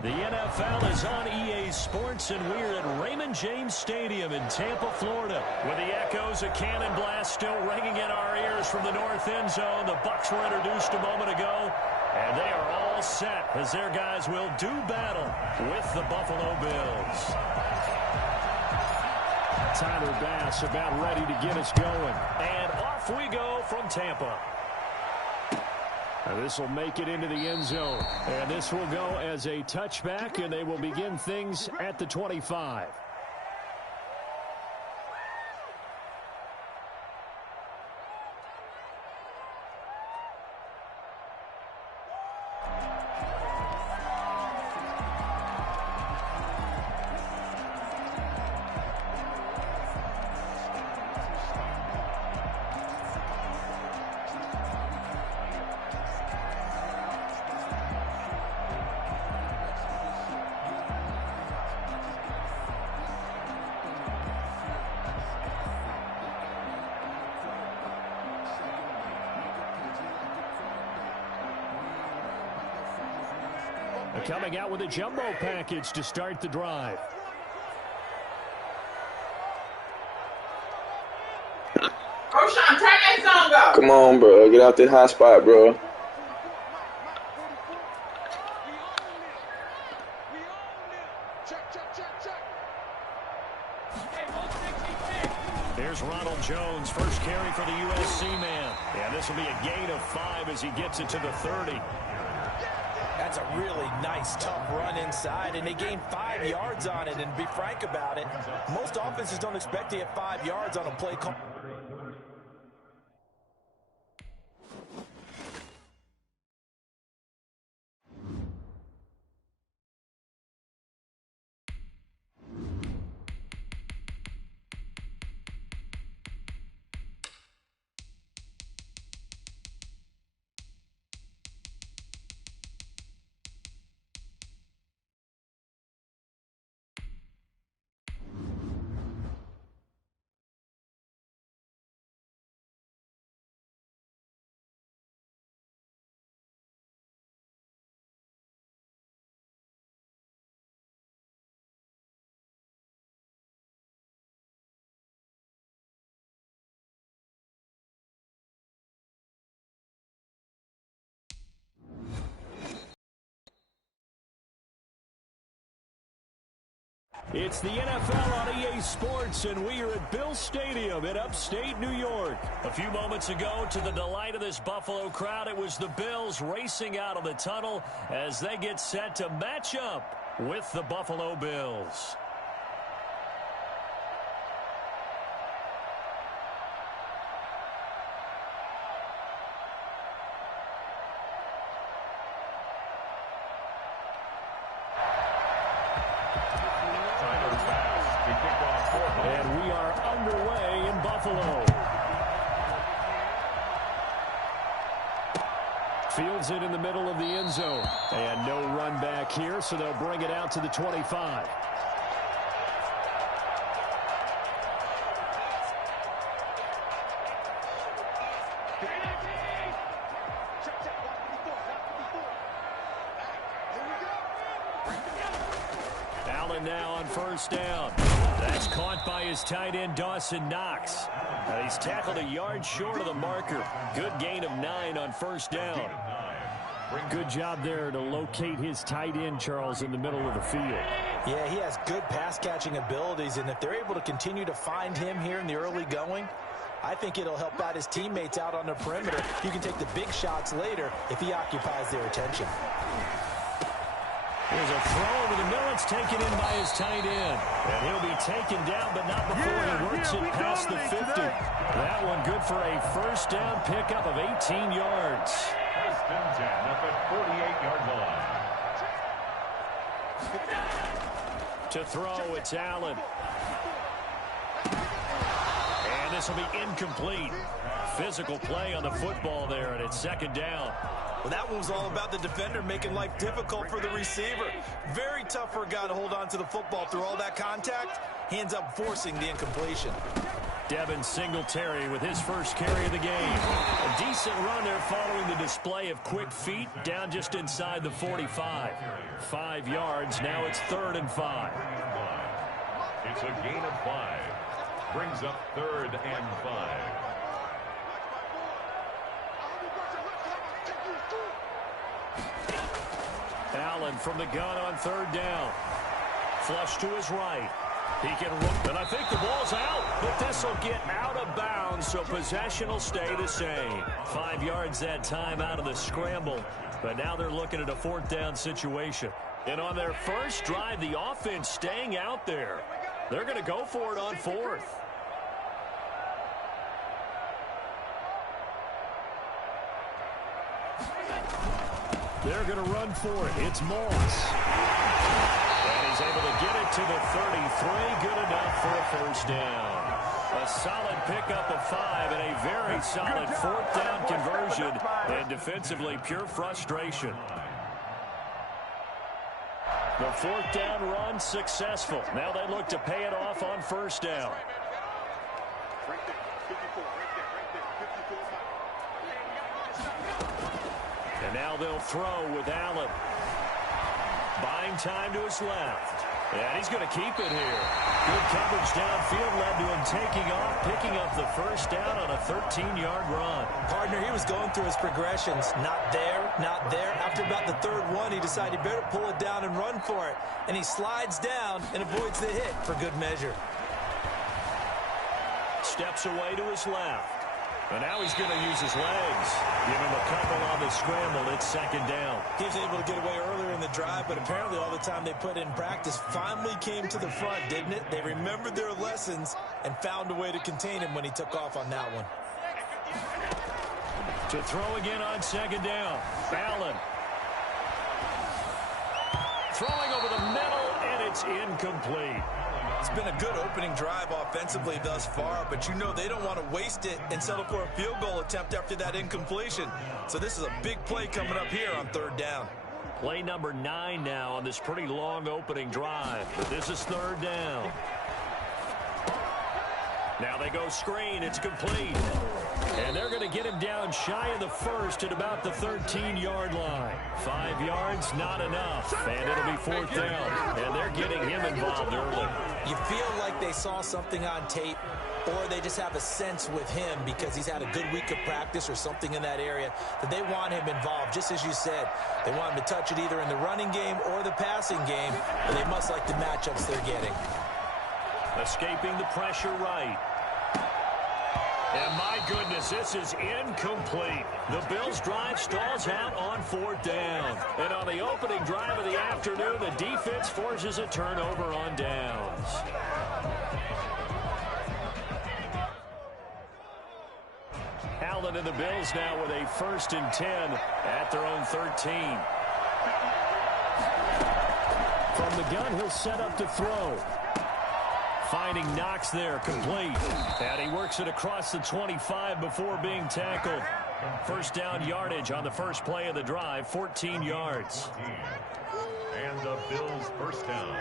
The NFL is on EA Sports, and we're at Raymond James Stadium in Tampa, Florida. With the echoes of cannon blast still ringing in our ears from the north end zone, the Bucs were introduced a moment ago, and they are all set as their guys will do battle with the Buffalo Bills. Tyler Bass about ready to get us going. And off we go from Tampa. This will make it into the end zone. And this will go as a touchback, and they will begin things at the 25. Coming out with a jumbo package to start the drive. Roshan, turn that song up. Come on, bro. Get out this hot spot, bro. There's Ronald Jones, first carry for the USC man. Yeah, this will be a gain of 5 as he gets it to the 30. That's a really nice, tough run inside, and they gained 5 yards on it. And to be frank about it, most offenses don't expect to get 5 yards on a play call. It's the NFL on EA Sports, and we are at Bill Stadium in upstate New York. A few moments ago, to the delight of this Buffalo crowd, it was the Bills racing out of the tunnel as they get set to match up with the Buffalo Bills. And we are underway in Buffalo. Fields it in the middle of the end zone. And no run back here, so they'll bring it out to the 25. Allen now on first down. That's caught by his tight end, Dawson Knox. He's tackled a yard short of the marker. Good gain of 9 on first down. Good job there to locate his tight end, Charles, in the middle of the field. Yeah, he has good pass-catching abilities, and if they're able to continue to find him here in the early going, I think it'll help out his teammates out on the perimeter. You can take the big shots later if he occupies their attention. There's a throw over the middle. It's taken in by his tight end. And he'll be taken down, but not before he works it past the 50. That one good for a first down pickup of 18 yards. First and 10 up at 48-yard line. To throw, it's Allen. And this will be incomplete. Physical play on the football there, and it's second down. Well, that one was all about the defender making life difficult for the receiver. Very tough for a guy to hold on to the football through all that contact. He ends up forcing the incompletion. Devin Singletary with his first carry of the game. A decent run there following the display of quick feet down just inside the 45. 5 yards. Now it's 3rd and 5. It's a gain of 5. Brings up 3rd and 5. Allen from the gun on 3rd down. Flush to his right. He can run, and I think the ball's out, but this will get out of bounds, so possession will stay the same. 5 yards that time out of the scramble, but now they're looking at a 4th down situation. And on their first drive, the offense staying out there. They're going to go for it on 4th. They're going to run for it. It's Moss. And he's able to get it to the 33. Good enough for a 1st down. A solid pickup of 5 and a very solid 4th down conversion. And defensively, pure frustration. The 4th down run successful. Now they look to pay it off on 1st down. And now they'll throw with Allen. Buying time to his left. And he's going to keep it here. Good coverage downfield led to him taking off, picking up the 1st down on a 13-yard run. Partner, he was going through his progressions. Not there, not there. After about the 3rd one, he decided he better pull it down and run for it. And he slides down and avoids the hit for good measure. Steps away to his left. And now he's going to use his legs. Give him a couple on the scramble. It's 2nd down. He was able to get away earlier in the drive, but apparently all the time they put in practice finally came to the front, didn't it? They remembered their lessons and found a way to contain him when he took off on that one. To throw again on 2nd down. Allen. Throwing over the middle, and it's incomplete. It's been a good opening drive offensively thus far, but you know they don't want to waste it and settle for a field goal attempt after that incompletion. So this is a big play coming up here on 3rd down. Play number 9 now on this pretty long opening drive, but this is 3rd down. Now they go screen. It's complete. And they're going to get him down shy of the 1st at about the 13-yard line. 5 yards, not enough. And it'll be 4th down. And they're getting him involved early. You feel like they saw something on tape, or they just have a sense with him because he's had a good week of practice or something in that area that they want him involved. Just as you said, they want him to touch it either in the running game or the passing game, and they must like the matchups they're getting. Escaping the pressure right. And my goodness, this is incomplete. The Bills' drive stalls out on 4th down. And on the opening drive of the afternoon, the defense forces a turnover on downs. Allen and the Bills now with a 1st and 10 at their own 13. From the gun, he'll set up to throw. Finding Knox there, complete. And he works it across the 25 before being tackled. 1st down yardage on the first play of the drive, 14 yards. And the Bills' 1st down.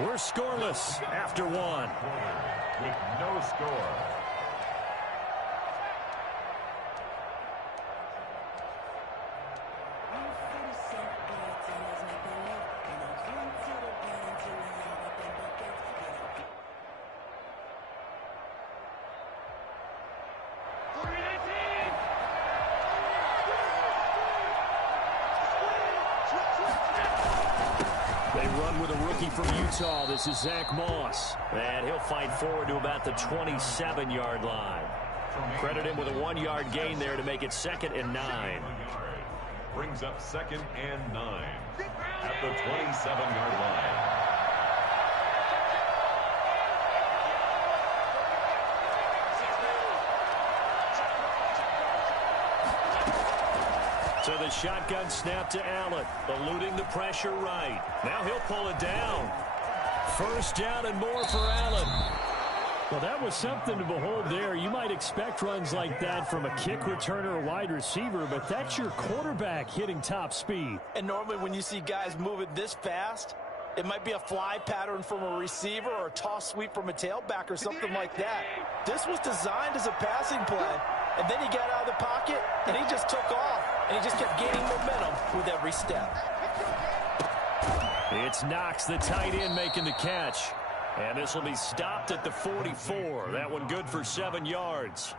We're scoreless after 1. With no score. They run with a rookie from Utah. This is Zach Moss. And he'll fight forward to about the 27-yard line. Credit him with a 1-yard gain there to make it 2nd and 9. Brings up 2nd and 9 at the 27-yard line. So the shotgun snap to Allen, eluding the pressure right. Now he'll pull it down. 1st down and more for Allen. Well, that was something to behold there. You might expect runs like that from a kick returner or wide receiver, but that's your quarterback hitting top speed. And normally when you see guys moving this fast, it might be a fly pattern from a receiver or a toss sweep from a tailback or something like that. This was designed as a passing play, and then he got out of the pocket, and he just took off, and he just kept gaining momentum with every step. It's Knox, the tight end, making the catch. And this will be stopped at the 44. That one good for 7 yards.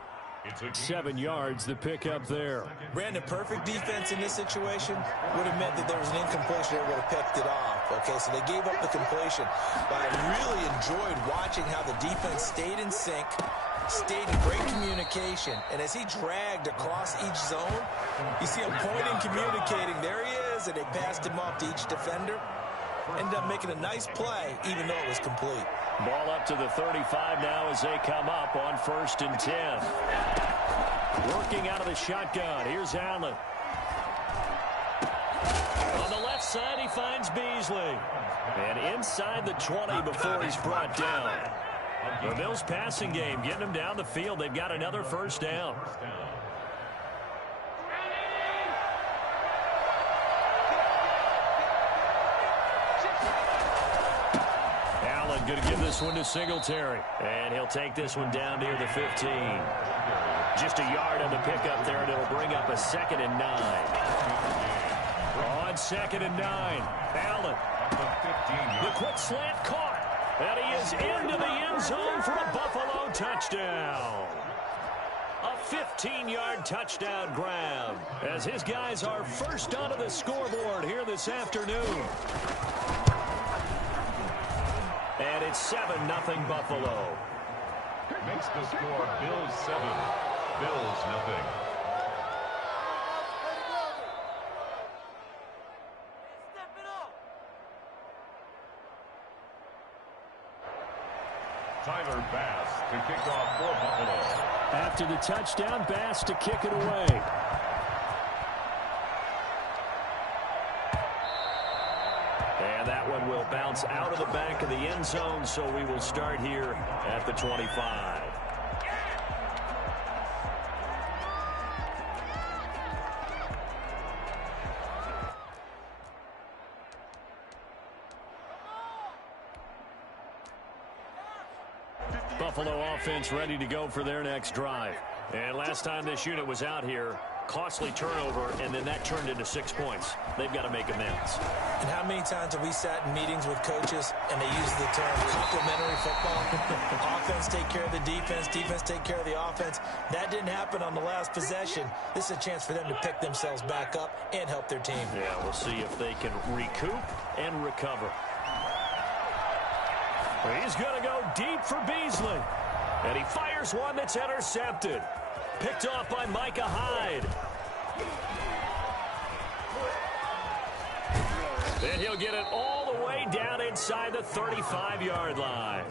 7 yards, the pickup there. Brandon, perfect defense in this situation would have meant that there was an incompletion that would have picked it off. Okay, so they gave up the completion. But I really enjoyed watching how the defense stayed in sync, stayed in great communication. And as he dragged across each zone, you see him pointing, communicating. There he is, and they passed him off to each defender. Ended up making a nice play, even though it was complete. Ball up to the 35 now as they come up on 1st and 10. Working out of the shotgun. Here's Allen. On the left side, he finds Beasley. And inside the 20 before he's brought down. The Bills passing game, getting him down the field. They've got another 1st down. Going to give this one to Singletary. And he'll take this one down near the 15. Just a yard on the pickup there, and it'll bring up a 2nd and 9. On 2nd and 9, Allen. The quick slant caught. And he is into the end zone for a Buffalo touchdown. A 15-yard touchdown grab as his guys are first onto the scoreboard here this afternoon. And it's 7-0 Buffalo. Makes the score Bills 7, Bills 0. Tyler Bass to kick off for Buffalo. After the touchdown, Bass to kick it away. And that one will bounce out of the back of the end zone, so we will start here at the 25. Buffalo offense ready to go for their next drive. And last time this unit was out here, costly turnover, and then that turned into 6 points. They've got to make amends. And how many times have we sat in meetings with coaches and they use the term complementary football? Offense take care of the defense, defense take care of the offense. That didn't happen on the last possession. This is a chance for them to pick themselves back up and help their team. Yeah, we'll see if they can recoup and recover. He's going to go deep for Beasley. And he fires one that's intercepted. Picked off by Micah Hyde. Then he'll get it all the way down inside the 35-yard line.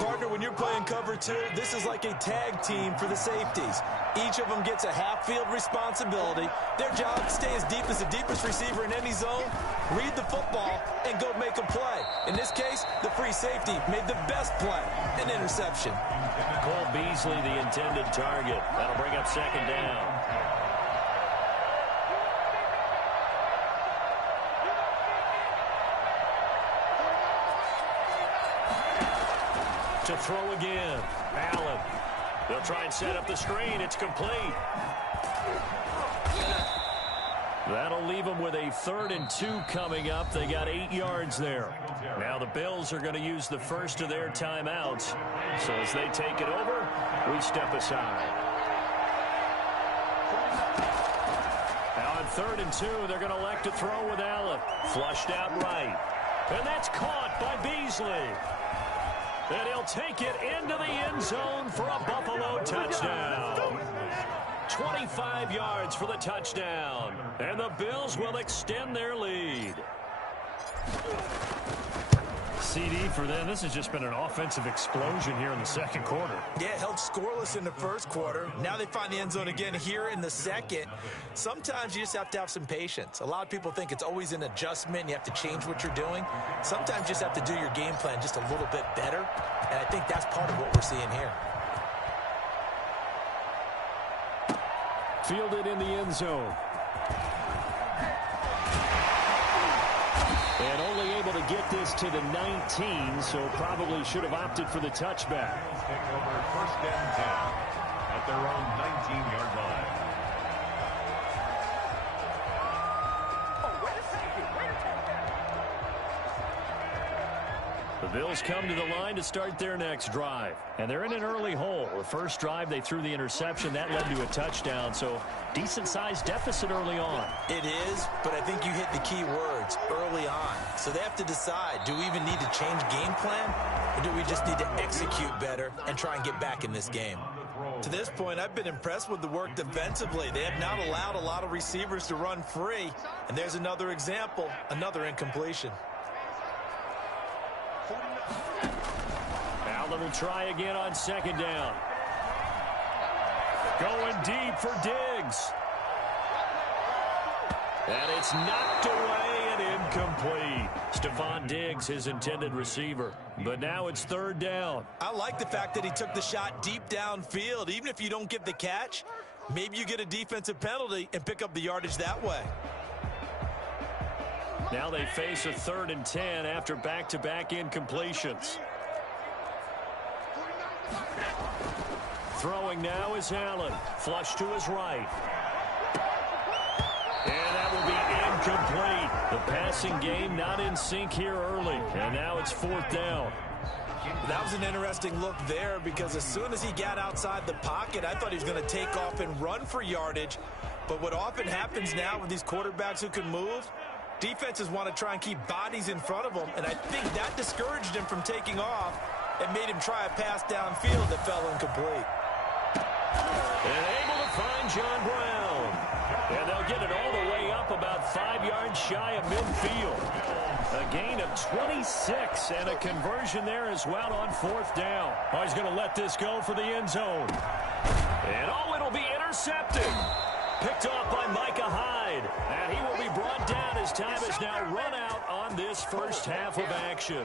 Partner, when you're playing cover 2, this is like a tag team for the safeties. Each of them gets a half-field responsibility. Their job is to stay as deep as the deepest receiver in any zone, read the football, and go make a play. In this case, the free safety made the best play, an interception. Cole Beasley, the intended target. That'll bring up 2nd down. To throw again. Allen. They'll try and set up the screen. It's complete. That'll leave them with a 3rd and 2 coming up. They got 8 yards there. Now the Bills are going to use the first of their timeouts. So as they take it over, we step aside. Now on 3rd and 2, they're going to elect to throw with Allen. Flushed out right. And that's caught by Beasley. And he'll take it into the end zone for a Buffalo touchdown. 25 yards for the touchdown. And the Bills will extend their lead. CD for them. This has just been an offensive explosion here in the second quarter. Yeah, held scoreless in the first quarter. Now they find the end zone again here in the second. Sometimes you just have to have some patience. A lot of people think it's always an adjustment. You have to change what you're doing. Sometimes you just have to do your game plan just a little bit better. And I think that's part of what we're seeing here. Fielded in the end zone. And only able to get this to the 19, so probably should have opted for the touchback. Take over first and 10 at their own 19-yard line. The Bills come to the line to start their next drive. And they're in an early hole. The first drive, they threw the interception. That led to a touchdown, so decent-sized deficit early on. It is, but I think you hit the key words, early on. So they have to decide, do we even need to change game plan, or do we just need to execute better and try and get back in this game? To this point, I've been impressed with the work defensively. They have not allowed a lot of receivers to run free. And there's another example, another incompletion. Allen will try again on second down. Going deep for Diggs. And it's knocked away and incomplete. Stephon Diggs, his intended receiver. But now it's third down. I like the fact that he took the shot deep downfield. Even if you don't get the catch, maybe you get a defensive penalty and pick up the yardage that way. Now they face a 3rd and 10 after back-to-back incompletions. Throwing now is Allen. Flush to his right. And that will be incomplete. The passing game not in sync here early. And now it's 4th down. That was an interesting look there because as soon as he got outside the pocket, I thought he was going to take off and run for yardage. But what often happens now with these quarterbacks who can move, defenses want to try and keep bodies in front of them, and I think that discouraged him from taking off and made him try a pass downfield that fell incomplete. And able to find John Brown. And they'll get it all the way up about 5 yards shy of midfield. A gain of 26 and a conversion there as well on 4th down. Oh, he's going to let this go for the end zone. And oh, it'll be intercepted. Picked off by Micah Hyde. And he will be brought down as time has now run out on this first half of action.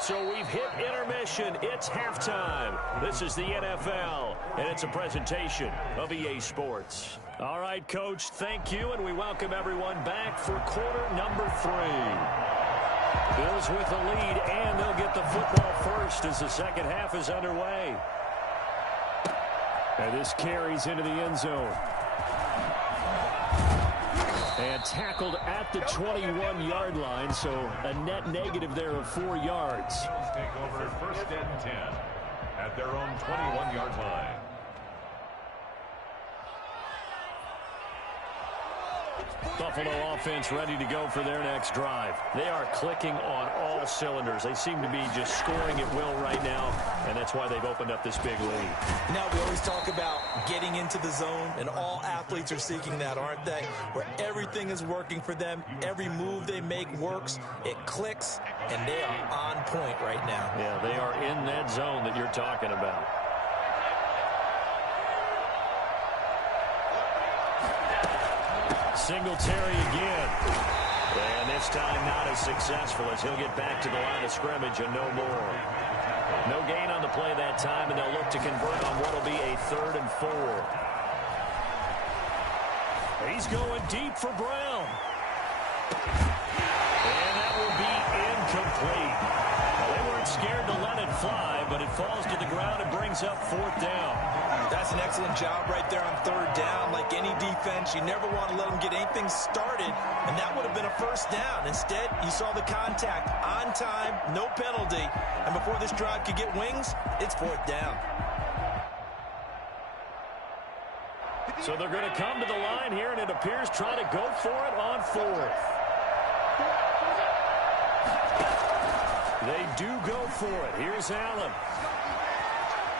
So we've hit intermission. It's halftime. This is the NFL, and it's a presentation of EA Sports. All right, Coach, thank you, and we welcome everyone back for quarter number 3. Bills with the lead, and they'll get the football first as the second half is underway. And this carries into the end zone. And tackled at the 21-yard line, so a net negative there of 4 yards. Bills take over first and 10 at their own 21-yard line. Buffalo offense ready to go for their next drive. They are clicking on all cylinders. They seem to be just scoring at will right now, and that's why they've opened up this big lead. Now, we always talk about getting into the zone, and all athletes are seeking that, aren't they? Where everything is working for them. Every move they make works. It clicks, and they are on point right now. Yeah, they are in that zone that you're talking about. Singletary again. And this time not as successful as he'll get back to the line of scrimmage and no more. No gain on the play that time, and they'll look to convert on what will be a 3rd and 4. He's going deep for Brown. And that will be incomplete. Well, they weren't scared to let it fly, but it falls to the ground and brings up 4th down. That's an excellent job right there on 3rd down. Like any defense, you never want to let them get anything started, and that would have been a first down. Instead, you saw the contact on time, no penalty, and before this drive could get wings, it's 4th down. So they're going to come to the line here, and it appears trying to go for it on 4th. They do go for it. Here's Allen.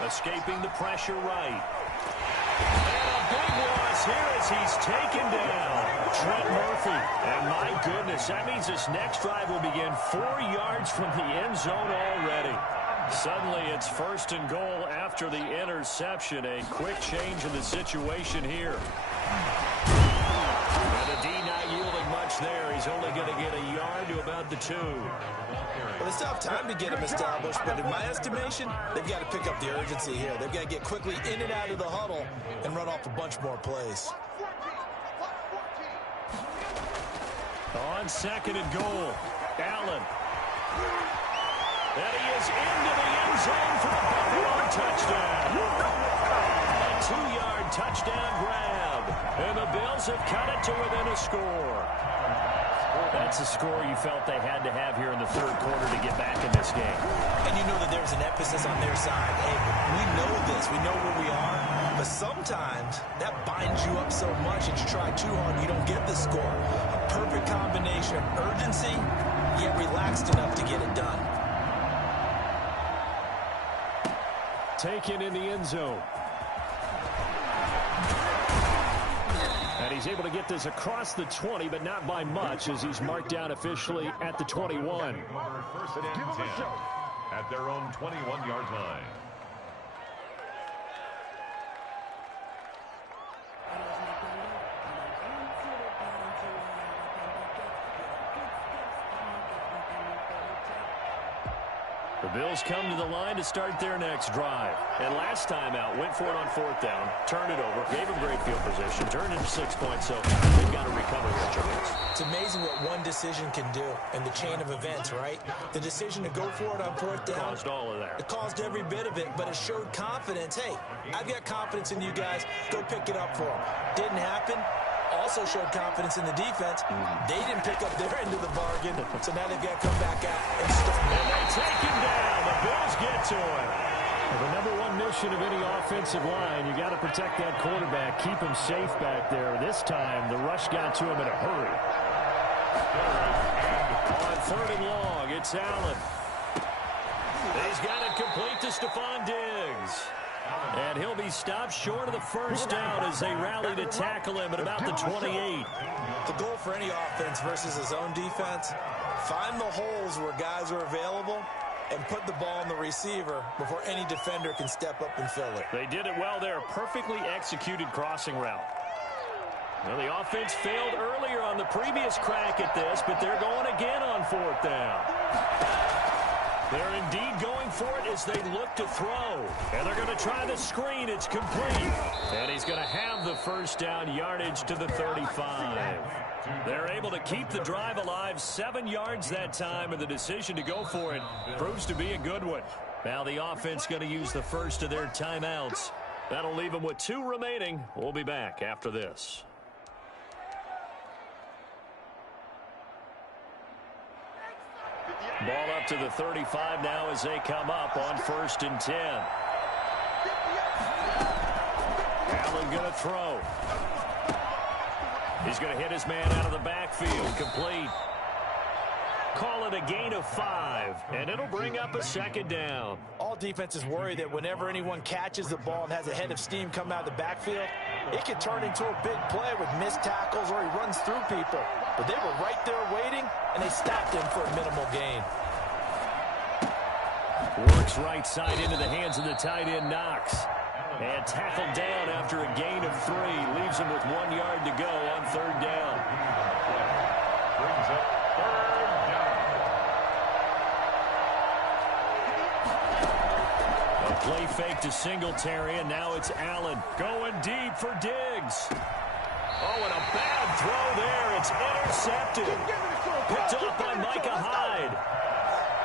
Escaping the pressure right. And a big loss is here as he's taken down. Trent Murphy. And my goodness, that means this next drive will begin 4 yards from the end zone already. Suddenly, it's 1st and goal after the interception. A quick change in the situation here. And the D not yielding much there. He's only going to get a yard to about the 2. Well, they still have time to get him established, but in my estimation, they've got to pick up the urgency here. They've got to get quickly in and out of the huddle and run off a bunch more plays. On 2nd and goal, Allen. And he is into the end zone for the Buffalo touchdown. A 2-yard touchdown grab. And the Bills have cut it to within a score. That's a score you felt they had to have here in the 3rd quarter to get back in this game. And you know that there's an emphasis on their side. Hey, we know this. We know where we are. But sometimes that binds you up so much that you try too hard and you don't get the score. A perfect combination of urgency, yet relaxed enough to get it done. Taken in the end zone. And he's able to get this across the 20, but not by much, as he's marked down officially at the 21. 1st and 10 at their own 21-yard line. The Bills come to the line to start their next drive. And last time out, went for it on 4th down, turned it over, gave him great field position, turned into 6 points, so they've got to recover here, Charles. It's amazing what one decision can do in the chain of events, right? The decision to go for it on 4th down. Caused all of that. It caused every bit of it, but it showed confidence. Hey, I've got confidence in you guys. Go pick it up for them. Didn't happen. Also showed confidence in the defense. They didn't pick up their end of the bargain, so now they've got to come back out and start. And they take him down. The Bills get to him. Well, the #1 mission of any offensive line, you got to protect that quarterback, keep him safe back there. This time, the rush got to him in a hurry. On 3rd and long, it's Allen. He's got it complete to Stephon Diggs. And he'll be stopped short of the 1st down as they rally to tackle him at about the 28. The goal for any offense versus his own defense, find the holes where guys are available and put the ball on the receiver before any defender can step up and fill it. They did it well there. Perfectly executed crossing route. Well, the offense failed earlier on the previous crack at this, but they're going again on 4th down. They're indeed going for it as they look to throw. And they're going to try the screen. It's complete. And he's going to have the 1st down yardage to the 35. They're able to keep the drive alive, 7 yards that time, and the decision to go for it proves to be a good one. Now the offense going to use the first of their timeouts. That'll leave them with 2 remaining. We'll be back after this. Ball up to the 35 now as they come up on 1st and 10. Allen going to throw. He's going to hit his man out of the backfield. Complete. Call it a gain of 5, and it'll bring up a 2nd down. All defenses worry that whenever anyone catches the ball and has a head of steam come out of the backfield, it could turn into a big play with missed tackles or he runs through people. But they were right there waiting, and they stopped him for a minimal gain. Works right side into the hands of the tight end, Knox. And tackled down after a gain of 3. Leaves him with 1 yard to go on 3rd down. Brings up 3rd down. A play fake to Singletary, and now it's Allen going deep for Diggs. Oh, and a bad throw there. It's intercepted. Picked up by Micah Hyde.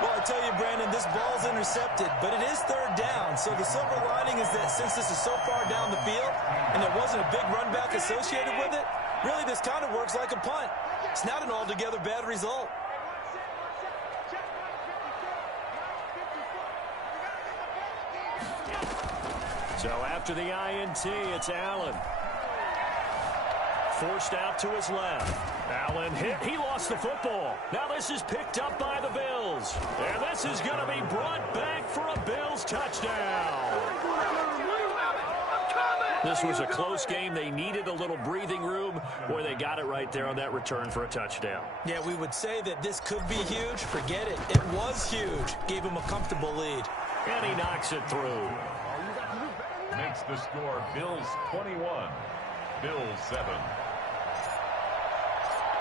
Well, I tell you, Brandon, this ball's intercepted, but it is 3rd down. So the silver lining is that since this is so far down the field and there wasn't a big run back associated with it, really this kind of works like a punt. It's not an altogether bad result. So after the INT, it's Allen. Forced out to his left. Allen hit. He lost the football. Now this is picked up by the Bills. And this is going to be brought back for a Bills touchdown. This was a close game. They needed a little breathing room. Boy, they got it right there on that return for a touchdown. Yeah, we would say that this could be huge. Forget it. It was huge. Gave him a comfortable lead. And he knocks it through. Makes the score Bills 21, Bills 7.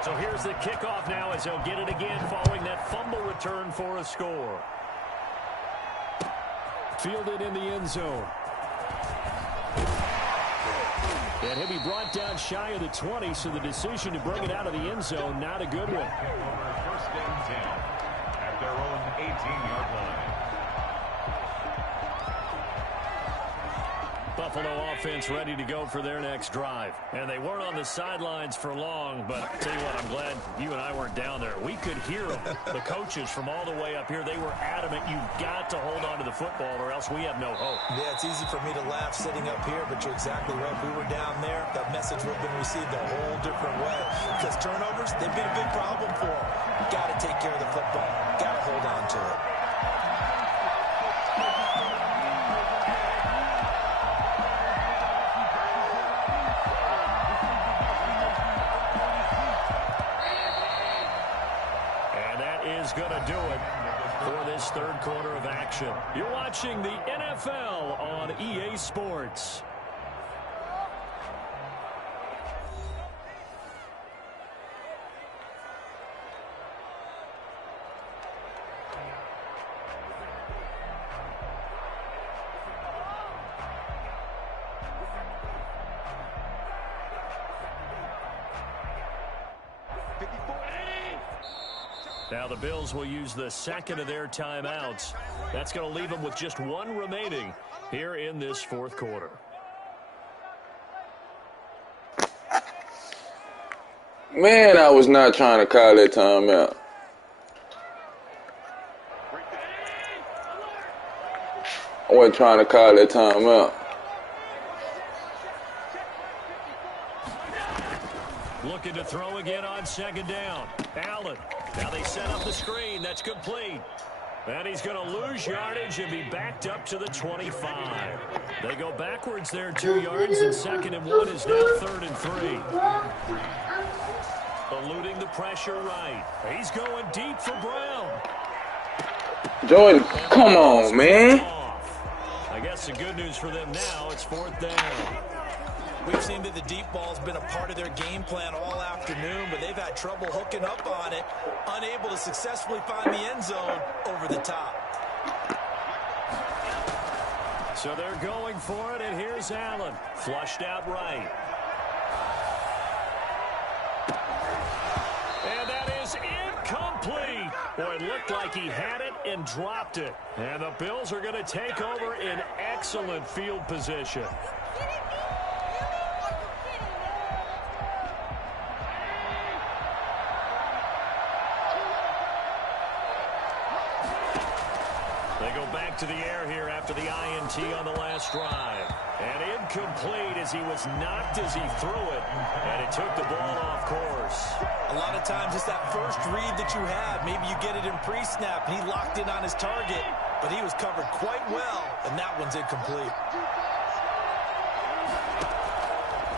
So here's the kickoff now as they'll get it again following that fumble return for a score. Fielded in the end zone. And he'll be brought down shy of the 20, so the decision to bring it out of the end zone, not a good one. First and 10 at their own 18-yard line. Buffalo offense ready to go for their next drive. And they weren't on the sidelines for long, but I'll tell you what, I'm glad you and I weren't down there. We could hear them, the coaches from all the way up here. They were adamant, you've got to hold on to the football or else we have no hope. Yeah, it's easy for me to laugh sitting up here, but you're exactly right. If we were down there, that message would have been received a whole different way. Because turnovers, they've been a big problem for them. Got to take care of the football. Got to hold on to it. Is going to do it for this third quarter of action. You're watching the NFL on EA Sports. Now the Bills will use the second of their timeouts. That's going to leave them with just one remaining here in this fourth quarter. Man, I was not trying to call that timeout. I wasn't trying to call that timeout. Looking to throw again on second down. Allen. Now they set up the screen. That's complete. And he's going to lose yardage and be backed up to the 25. They go backwards there 2 yards, and 2nd and 1 is now 3rd and 3. Eluding the pressure right. He's going deep for Brown. Jordan, come on, man. I guess the good news for them now, it's 4th down. We've seen that the deep ball's been a part of their game plan all afternoon, but they've had trouble hooking up on it, unable to successfully find the end zone over the top. So they're going for it, and here's Allen. Flushed out right. And that is incomplete. Boy, it looked like he had it and dropped it. And the Bills are going to take over in excellent field position. To the air here after the INT on the last drive. And incomplete as he was knocked as he threw it. And it took the ball off course. A lot of times it's that first read that you have. Maybe you get it in pre-snap. He locked in on his target, but he was covered quite well, and that one's incomplete.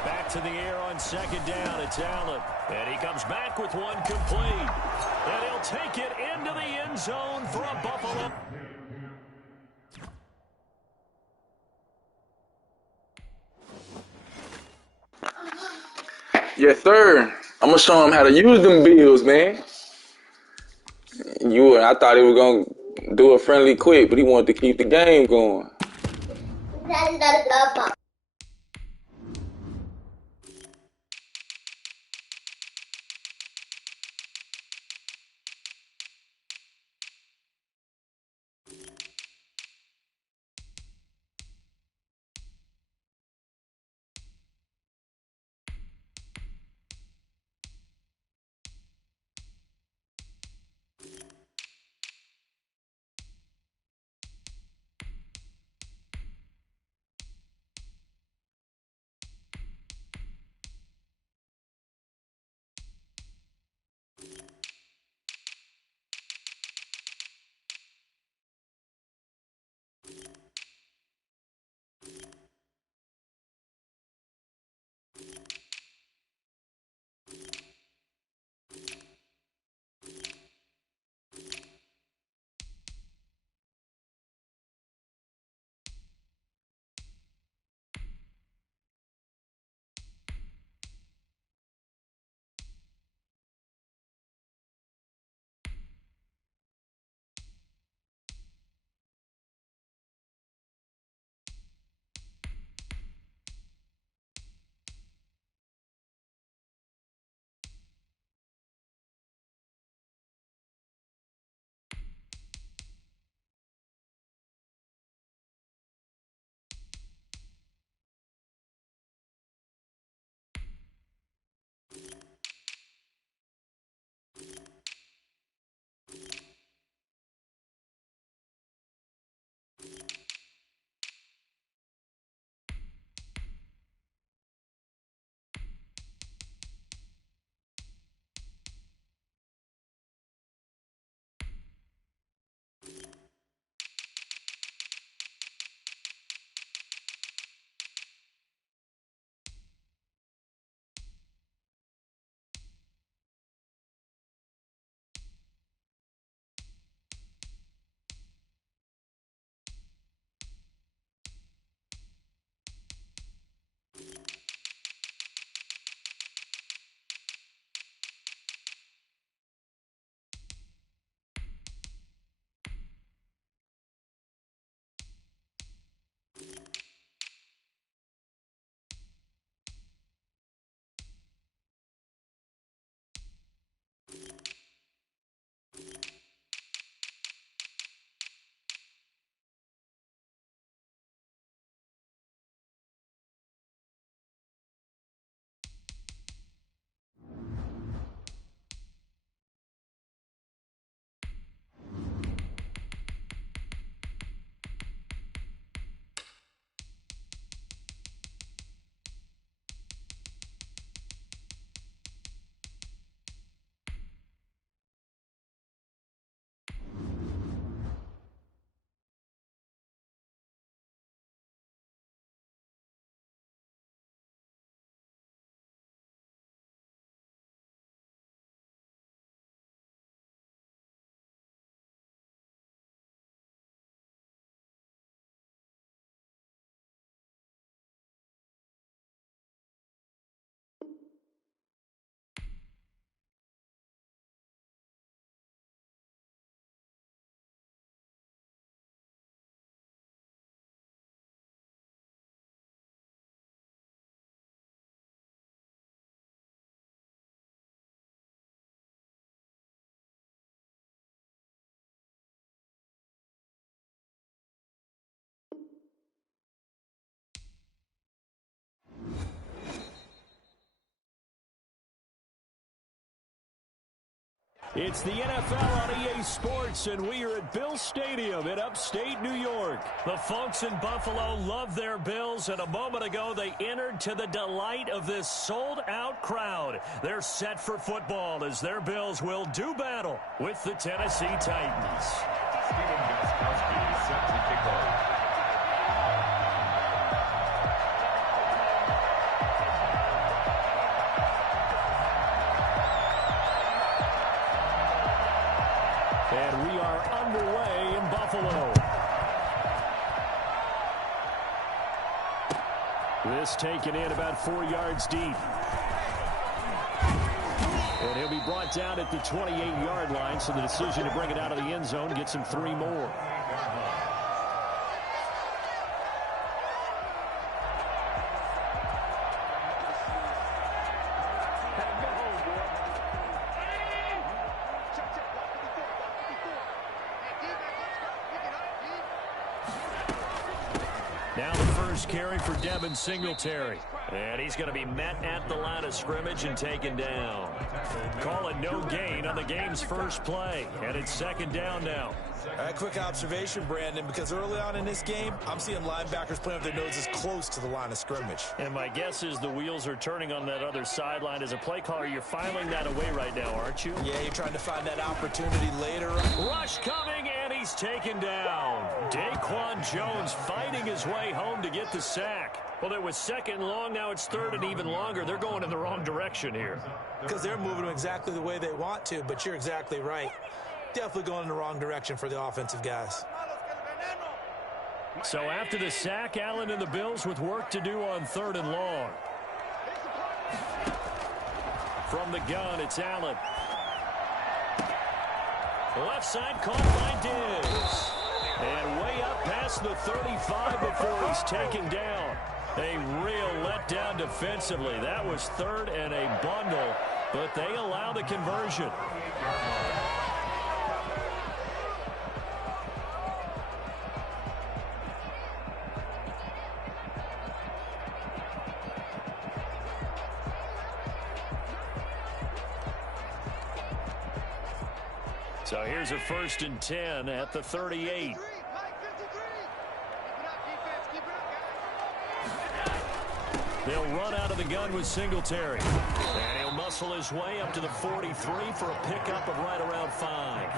Back to the air on second down. It's Allen. And he comes back with one complete. And he'll take it into the end zone for a Buffalo. Yes, sir. I'm gonna show him how to use them bills, man. I thought he was gonna do it friendly quick, but he wanted to keep the game going. It's the NFL on EA Sports, and we are at Bill Stadium in upstate New York. The folks in Buffalo love their Bills, and a moment ago they entered to the delight of this sold-out crowd. They're set for football as their Bills will do battle with the Tennessee Titans. Steven Gostkowski set to kick off. And we are underway in Buffalo. This taken in about 4 yards deep. And he'll be brought down at the 28-yard line, so the decision to bring it out of the end zone gets him 3 more. Now the first carry for Devin Singletary. And he's going to be met at the line of scrimmage and taken down. Call it no gain on the game's first play. And it's second down now. All right, quick observation, Brandon, because early on in this game, I'm seeing linebackers playing with their noses close to the line of scrimmage. And my guess is the wheels are turning on that other sideline. As a play caller, you're filing that away right now, aren't you? Yeah, you're trying to find that opportunity later. Rush coming, and he's taken down. Daquan Jones fighting his way home to get the sack. Well, it was second and long. Now it's third and even longer. They're going in the wrong direction here. Because they're moving them exactly the way they want to, but you're exactly right. Definitely going in the wrong direction for the offensive guys. So after the sack, Allen and the Bills with work to do on third and long. From the gun, it's Allen. Left side caught by Diggs. And way up past the 35 before he's taken down. A real letdown defensively. That was third and a bundle, but they allow the conversion. So here's a 1st and 10 at the 38. They'll run out of the gun with Singletary. And he'll muscle his way up to the 43 for a pickup of right around 5.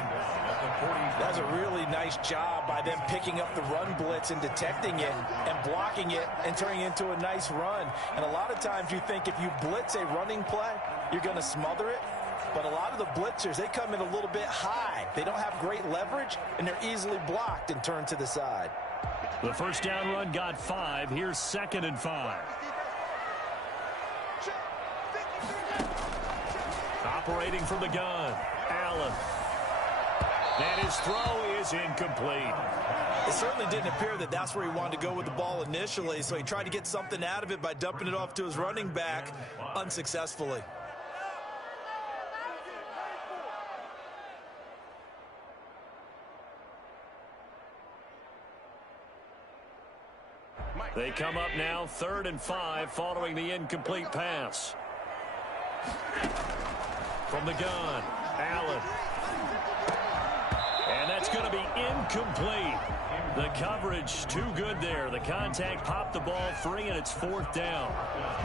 That's a really nice job by them picking up the run blitz and detecting it and blocking it and turning it into a nice run. And a lot of times you think if you blitz a running play, you're going to smother it. But a lot of the blitzers, they come in a little bit high. They don't have great leverage, and they're easily blocked and turned to the side. The first down run got 5. Here's 2nd and 5. Operating from the gun, Allen. And his throw is incomplete. It certainly didn't appear that that's where he wanted to go with the ball initially, so he tried to get something out of it by dumping it off to his running back unsuccessfully. They come up now 3rd and 5 following the incomplete pass. From the gun, Allen. And that's going to be incomplete. The coverage too good there. The contact popped the ball free, and it's 4th down.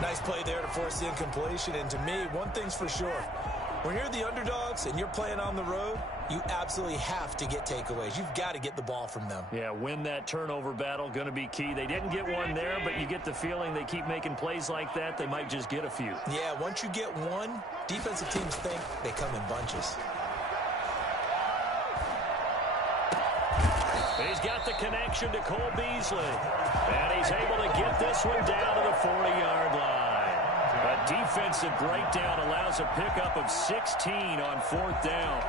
Nice play there to force the incompletion. And to me, one thing's for sure. When you're the underdogs and you're playing on the road, you absolutely have to get takeaways. You've got to get the ball from them. Yeah, win that turnover battle, going to be key. They didn't get one there, but you get the feeling they keep making plays like that, they might just get a few. Yeah, once you get one, defensive teams think they come in bunches. He's got the connection to Cole Beasley. And he's able to get this one down to the 40-yard line. A defensive breakdown allows a pickup of 16 on 4th down.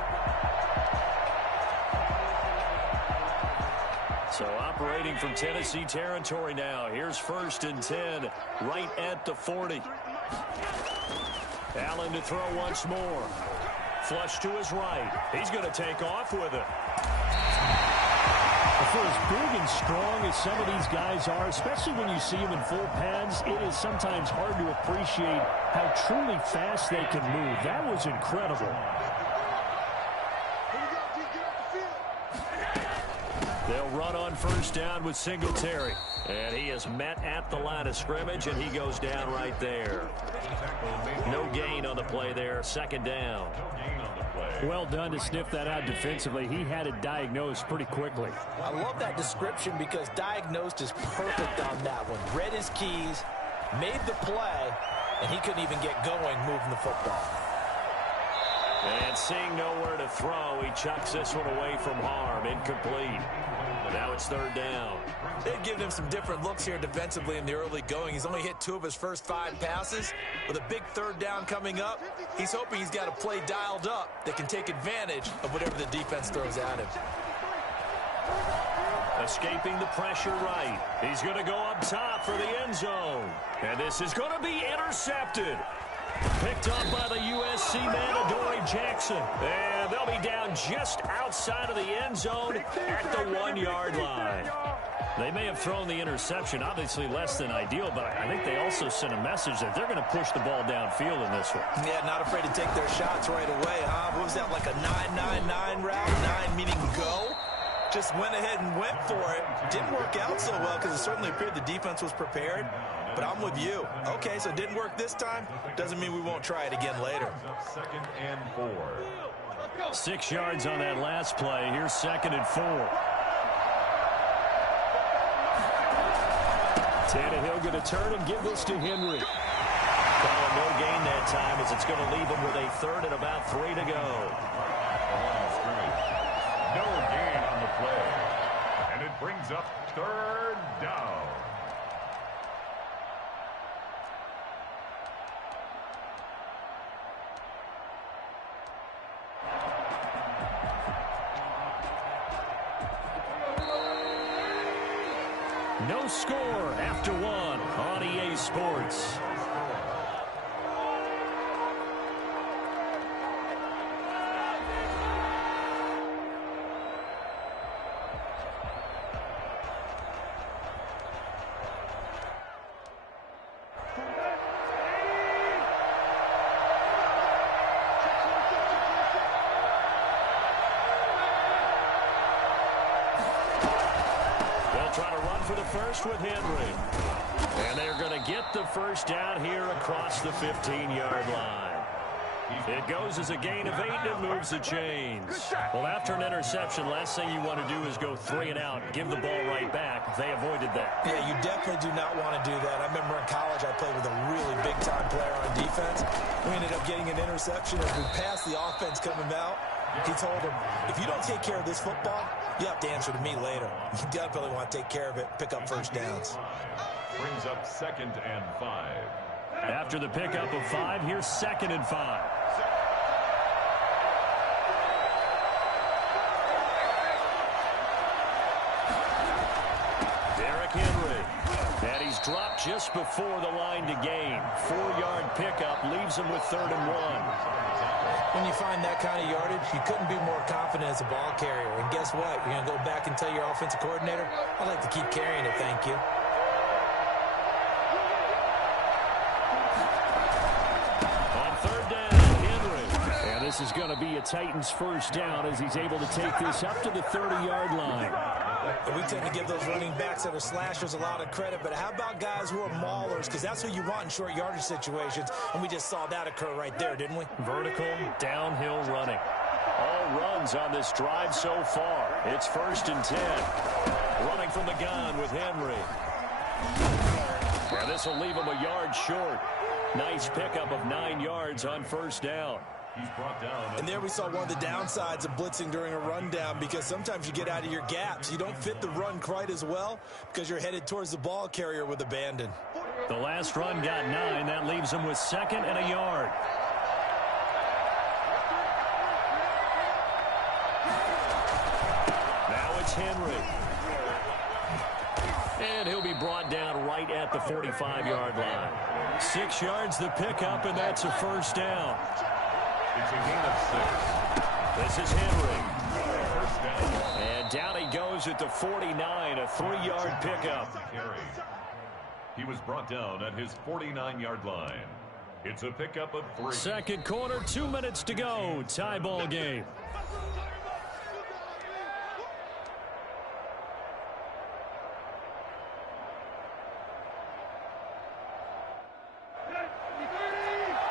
So operating from Tennessee territory now. Here's 1st and 10 right at the 40. Allen to throw once more. Flush to his right. He's going to take off with it. For as big and strong as some of these guys are, especially when you see them in full pads, it is sometimes hard to appreciate how truly fast they can move. That was incredible. They'll run on first down with Singletary. And he is met at the line of scrimmage, and he goes down right there. No gain on the play there. Second down. Well done to sniff that out defensively. He had it diagnosed pretty quickly. I love that description because diagnosed is perfect on that one. Read his keys, made the play, and he couldn't even get going moving the football. And seeing nowhere to throw, he chucks this one away from harm. Incomplete. Now it's third down. They've given him some different looks here defensively in the early going. He's only hit 2 of his first 5 passes. With a big third down coming up, he's hoping he's got a play dialed up that can take advantage of whatever the defense throws at him. Escaping the pressure right. He's going to go up top for the end zone. And this is going to be intercepted. Picked up by the USC man, Adoree Jackson. And they'll be down just outside of the end zone at the 1-yard line. They may have thrown the interception, obviously less than ideal, but I think they also sent a message that they're going to push the ball downfield in this one. Yeah, not afraid to take their shots right away, huh? What was that, like a 9-9-9 route? 9 meaning go? Just went ahead and went for it. Didn't work out so well because it certainly appeared the defense was prepared. But I'm with you. Okay, so it didn't work this time. Doesn't mean we won't try it again later. 2nd and 4. 6 yards on that last play. Here's 2nd and 4. Tannehill going to turn and give this to Henry. Calling no gain that time as it's going to leave him with a 3rd and about 3 to go. No gain on the play. And it brings up 3rd down. No score after 1 on EA Sports. Try to run for the first with Henry. And they're going to get the first down here across the 15-yard line. It goes as a gain of 8 and it moves the chains. Well, after an interception, last thing you want to do is go 3 and out, give the ball right back. They avoided that. Yeah, you definitely do not want to do that. I remember in college I played with a really big-time player on defense. We ended up getting an interception as we passed the offense coming out. He told him, if you don't take care of this football, you have to answer to me later. You definitely want to take care of it, pick up first downs. Brings up 2nd and 5. After the pickup of 5, here's 2nd and 5. Derrick Henry. And he's dropped just before the line to gain. 4-yard pickup leaves him with 3rd and 1. When you find that kind of yardage, you couldn't be more confident as a ball carrier. And guess what? You're going to go back and tell your offensive coordinator, I'd like to keep carrying it, thank you. On 3rd down, Henry. And this is going to be a Titans first down as he's able to take this up to the 30-yard line. We tend to give those running backs that are slashers a lot of credit, but how about guys who are maulers? Because that's who you want in short yardage situations, and we just saw that occur right there, didn't we? Vertical, downhill running. All runs on this drive so far. It's 1st and 10. Running from the gun with Henry. And this will leave him a yard short. Nice pickup of 9 yards on first down. He's brought down. And there we saw one of the downsides of blitzing during a rundown, because sometimes you get out of your gaps. You don't fit the run quite as well because you're headed towards the ball carrier with abandon. The last run got 9. That leaves him with 2nd and a yard. Now it's Henry. And he'll be brought down right at the 45-yard line. 6 yards the pickup, and that's a first down. It's a gain of 6. This is Henry. First down. And down he goes at the 49, a 3-yard pickup. He was brought down at his 49-yard line. It's a pickup of 3. Second quarter, 2 minutes to go. Tie ball game.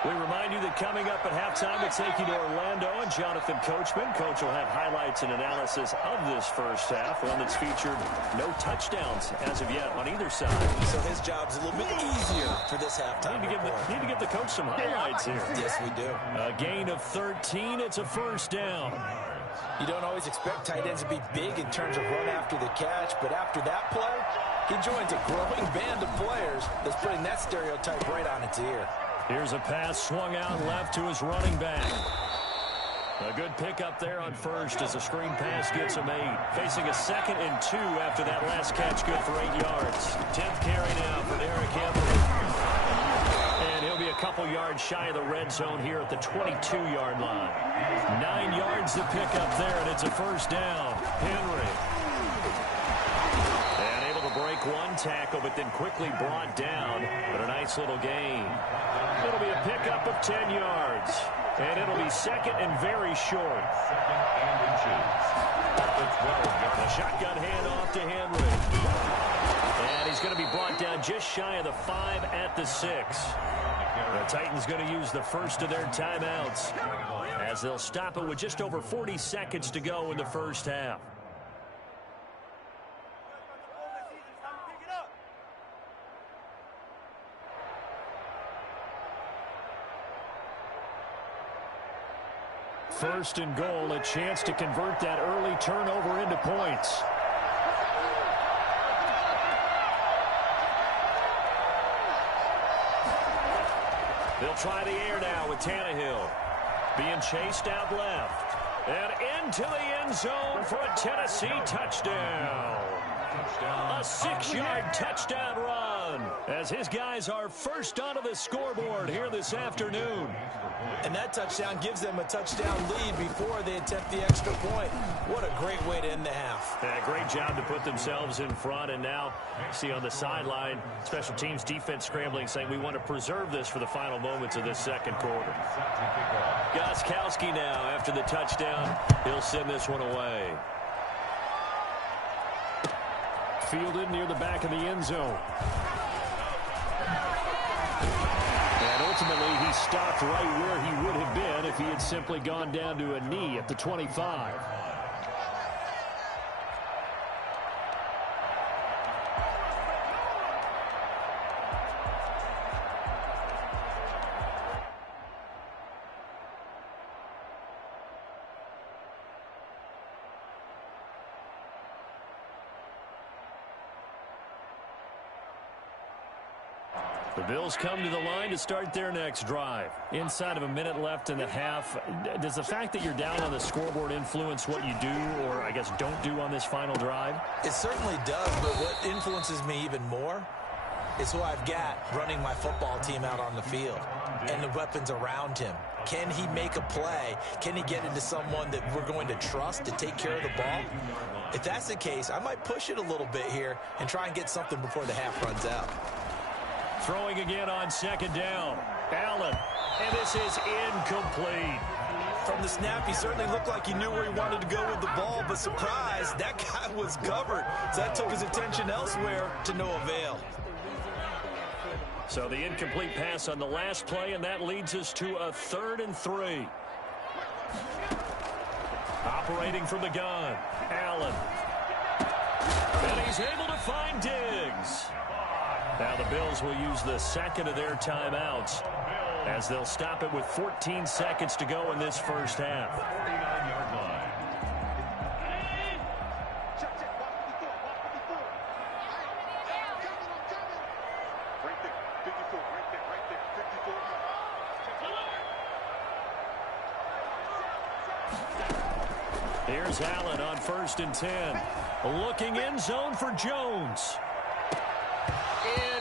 We remind you that coming up at halftime, we'll take you to Orlando and Jonathan Coachman. Coach will have highlights and analysis of this first half, one that's featured no touchdowns as of yet on either side. So his job's a little bit easier for this halftime. Need to give the coach some highlights here. Yes, we do. A gain of 13. It's a first down. You don't always expect tight ends to be big in terms of run after the catch, but after that play, he joins a growing band of players that's putting that stereotype right on its ear. Here's a pass swung out left to his running back. A good pickup there on first as a screen pass gets him 8. Facing a 2nd and 2 after that last catch, good for 8 yards. 10th carry now for Derrick Henry. And he'll be a couple yards shy of the red zone here at the 22-yard line. 9 yards to pick up there, and it's a first down. Henry. And able to break one tackle, but then quickly brought down. But a nice little gain. It'll be a pickup of 10 yards. And it'll be 2nd and very short. 2nd and inches. The 12-yard. A shotgun handoff to Henry. And he's going to be brought down just shy of the 5 at the 6. The Titans going to use the first of their timeouts as they'll stop it with just over 40 seconds to go in the first half. First and goal, a chance to convert that early turnover into points. They'll try the air now with Tannehill. Being chased out left. And into the end zone for a Tennessee touchdown. A 6-yard touchdown run as his guys are first onto the scoreboard here this afternoon. And that touchdown gives them a touchdown lead before they attempt the extra point. What a great way to end the half. Yeah, great job to put themselves in front. And now, see on the sideline, special teams defense scrambling, saying we want to preserve this for the final moments of this second quarter. Gostkowski now, after the touchdown, he'll send this one away. Fielded near the back of the end zone. And ultimately, he stopped right where he would have been if he had simply gone down to a knee at the 25. The Bills come to the line to start their next drive. Inside of a minute left in the half, does the fact that you're down on the scoreboard influence what you do or, I guess, don't do on this final drive? It certainly does, but what influences me even more is who I've got running my football team out on the field and the weapons around him. Can he make a play? Can he get into someone that we're going to trust to take care of the ball? If that's the case, I might push it a little bit here and try and get something before the half runs out. Throwing again on second down. Allen. And this is incomplete. From the snap, he certainly looked like he knew where he wanted to go with the ball, but surprise, that guy was covered. So that took his attention elsewhere to no avail. So the incomplete pass on the last play, and that leads us to a 3rd and 3. Operating from the gun. Allen. And he's able to find Diggs. Now the Bills will use the second of their timeouts as they'll stop it with 14 seconds to go in this first half. 49-yard line. Here's Allen on 1st and 10. Looking end zone for Jones.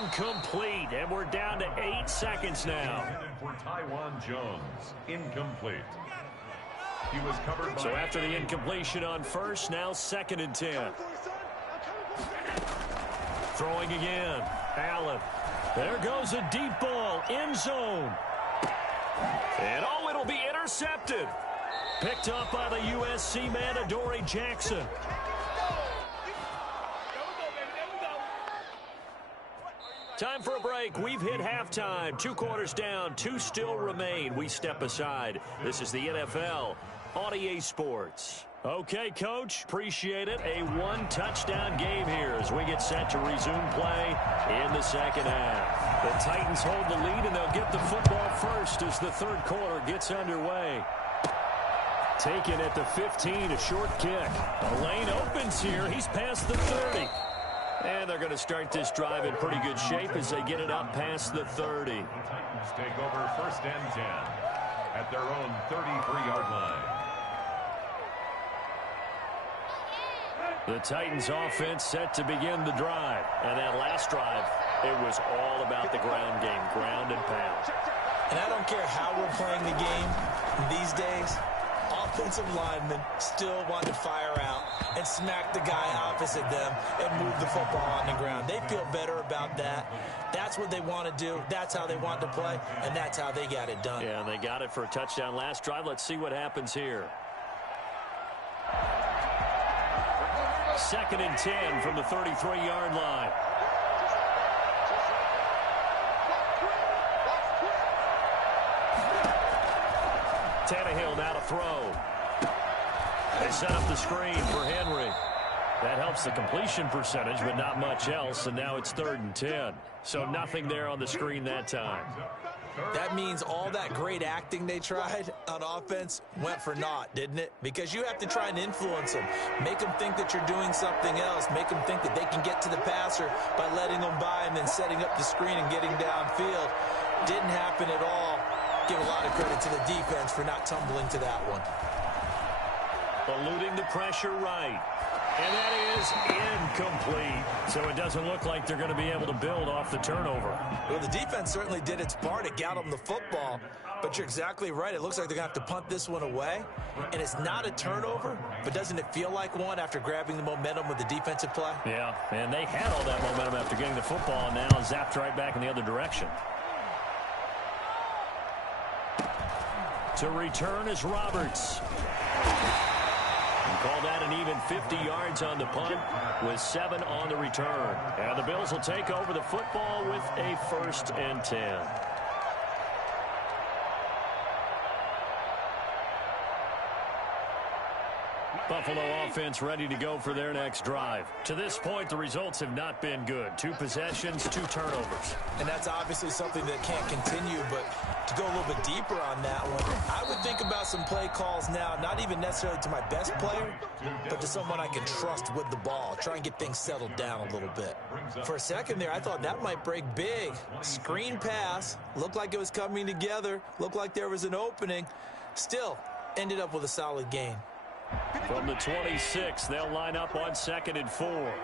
Incomplete, and we're down to 8 seconds now. For Taiwan Jones, incomplete. He was covered by... So after the incompletion on first, now 2nd and 10. Throwing again. Allen. There goes a deep ball. End zone. And oh, it'll be intercepted. Picked up by the USC man, Adoree Jackson. Time for a break. We've hit halftime. 2 quarters down, 2 still remain. We step aside. This is the NFL on EA Sports. Okay, Coach, appreciate it. A 1-touchdown game here as we get set to resume play in the second half. The Titans hold the lead, and they'll get the football first as the third quarter gets underway. Taken at the 15, a short kick. The lane opens here. He's past the 30. And they're going to start this drive in pretty good shape as they get it up past the 30. The Titans take over 1st and 10 at their own 33-yard line. The Titans offense set to begin the drive. And that last drive, it was all about the ground game, ground and pound. And I don't care how we're playing the game these days, offensive linemen still want to fire out and smack the guy opposite them and move the football on the ground. They feel better about that. That's what they want to do. That's how they want to play, and that's how they got it done. Yeah, and they got it for a touchdown last drive. Let's see what happens here. 2nd and 10 from the 33-yard line. Tannehill now to throw. They set up the screen for Henry. That helps the completion percentage, but not much else, and now it's 3rd and 10. So nothing there on the screen that time. That means all that great acting they tried on offense went for naught, didn't it? Because you have to try and influence them. Make them think that you're doing something else. Make them think that they can get to the passer by letting them by and then setting up the screen and getting downfield. Didn't happen at all. Give a lot of credit to the defense for not tumbling to that one. Eluding the pressure right. And that is incomplete. So it doesn't look like they're going to be able to build off the turnover. Well, the defense certainly did its part. It got them the football. But you're exactly right. It looks like they're going to have to punt this one away. And it's not a turnover, but doesn't it feel like one after grabbing the momentum with the defensive play? Yeah, and they had all that momentum after getting the football, and now zapped right back in the other direction. To return is Roberts. And call that an even 50 yards on the punt with 7 on the return. And the Bills will take over the football with a 1st and 10. Buffalo offense ready to go for their next drive. To this point, the results have not been good. 2 possessions, 2 turnovers. And that's obviously something that can't continue, but to go a little bit deeper on that one, I would think about some play calls now, not even necessarily to my best player, but to someone I can trust with the ball. Try and get things settled down a little bit. For a second there, I thought that might break big. Screen pass, looked like it was coming together, looked like there was an opening. Still, ended up with a solid gain. From the 26, they'll line up on 2nd and 4.